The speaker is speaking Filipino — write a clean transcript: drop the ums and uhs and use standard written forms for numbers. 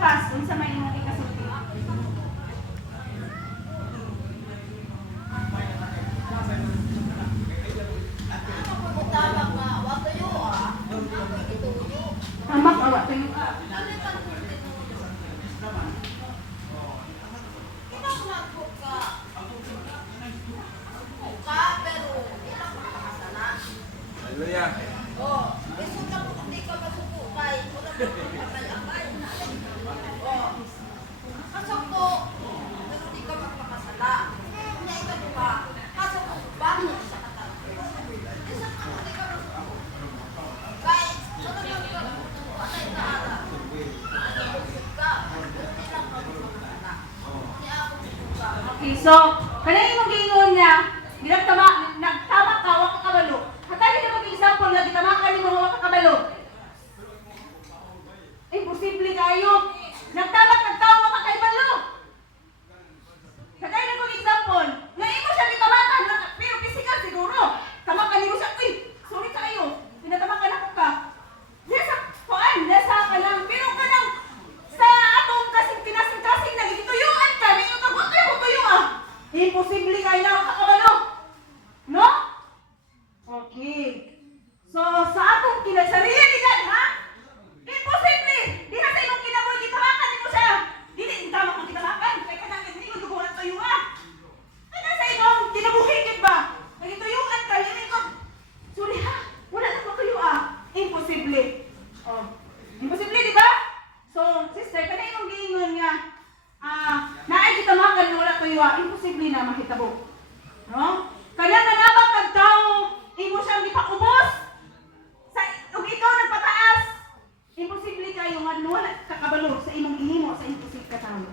lapas kung sa may imong ikasulti. Hamak awa tayo. Hallelujah. Oh, besok na po hindi ka masukukay. Wala po kapalakay. Oh, kasok po, pero hindi ka magpakasala. Kaya ito po ba, kasok po, bakit sa katawan? Besok na po hindi ka masukukay. Guys, wala lang ka patay na ara. Masukukay ka, hindi lang ka magpakasala. Kaya ako susuka. Okay, so, kanang imong giingon niya, nagtama ka, wa ka kabalo. Hatay na mag-example nga gitama ka ni mga wa ka kabalo. Imposible kayo. Nagtama wa ka kay balo. Hatay na mag-example. Nga imo siya gitamakan, pero physical siguro. Tama ka nimo siya, uy, sorry kayo. Pinatamakan ako ka. Nasa kuan, nasa ka lang. Pero kanang sa atong kasing-kasing na gituyuan ka, ninyo ka, wa kayo tuyo ah. Imposible kayo na wa ka kabalo. No? Okay. So, sa atong kinasarili ni God, ha? Imposible! Di na sa imong kinaboy, gitamakan mo siya. Dili, tama kang gitamakan. Kaya ka nang hindi mo dugulan tayo, ha? Ay, na sa imong kinabuhigit ba? Nagituyuan ka, hindi ko. Sorry, ha? Wala na ko kayo, ah. Imposible. Oh. Imposible, di ba? So, sister, kana imong giingon nga, naay gitamakan, wala kayo, ah. Imposible na makitabo. No? Kaya nga nabak kag tao, imo siyang gipaubos. Ug ikaw nagpataas. Imposible kayo nga wala ka kabalo sa imong ihimo sa imposible ka tao.